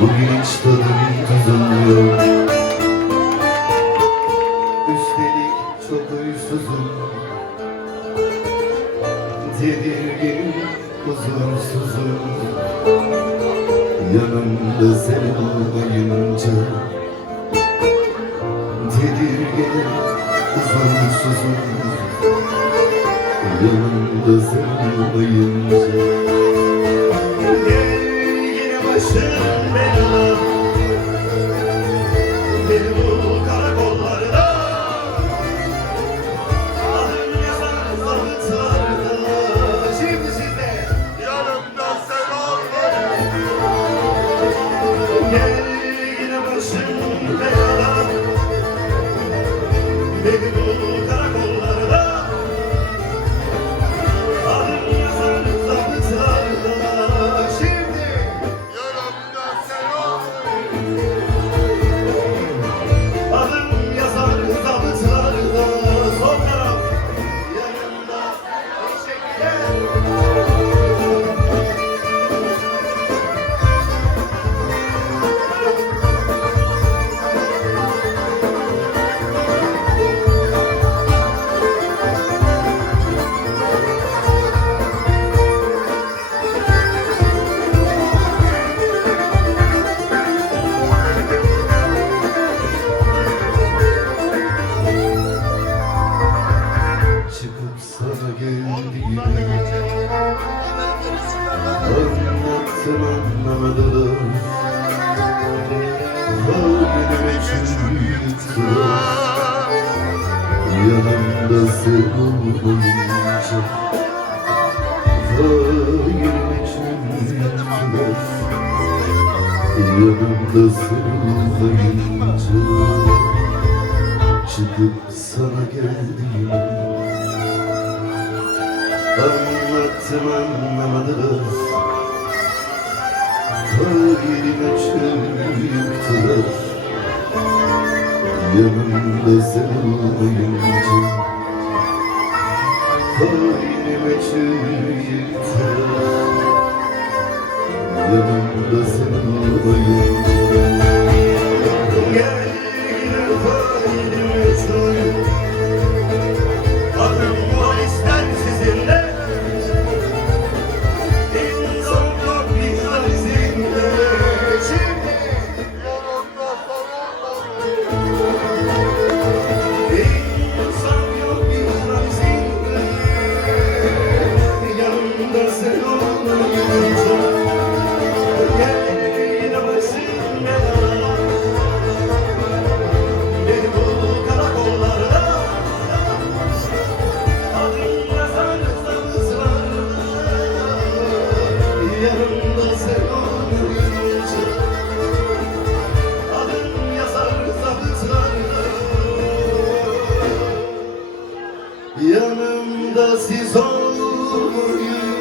Bugün hiç tadım tuzum yok. Üstelik çok huysuzum, tedirgin, huzursuzum. Yanımda sen olmayınca tedirgin, huzursuzum. Yanımda sen olmayınca. Yine başım belada, beni bul karakollarda. Adım yazar zabıtlarda. Şimdi sizde yanımda sen olmayınca. Gel yine başım belada, beni bul karakollarda. Adım yazar zabıtlarda. Şimdi yanımda sen olmayınca. Adım yazar zabıtlarda. Sol taraf yanımda teşekkürler. Çıkıp sana geldiğimi anlattım anlamadılar. Halime çürüktüler. Yanımda sen olmayınca. Halime çürüktüler. Yanımda sen olmayınca. Çıkıp sana geldiğimi anlattım anlamadılar. Kalbime çürüktüler. Yanımda sen olmayınca. Kalbime çürüktüler. Yanımda sen olmayınca. Gel yine kalbime çür. Adım var ister sizinle. İnsan yok insan izinle. Şimdi yanımda sen olmayınca. İnsan yok insan izinle. Yanımda sen olmayınca. Gel yine başım belada. Beni bul karakollarda. Adım yazar zabıtlarda. Yanımda sen olmayınca. Adım yazar zabıtlarda. Yanımda siz olmayınca.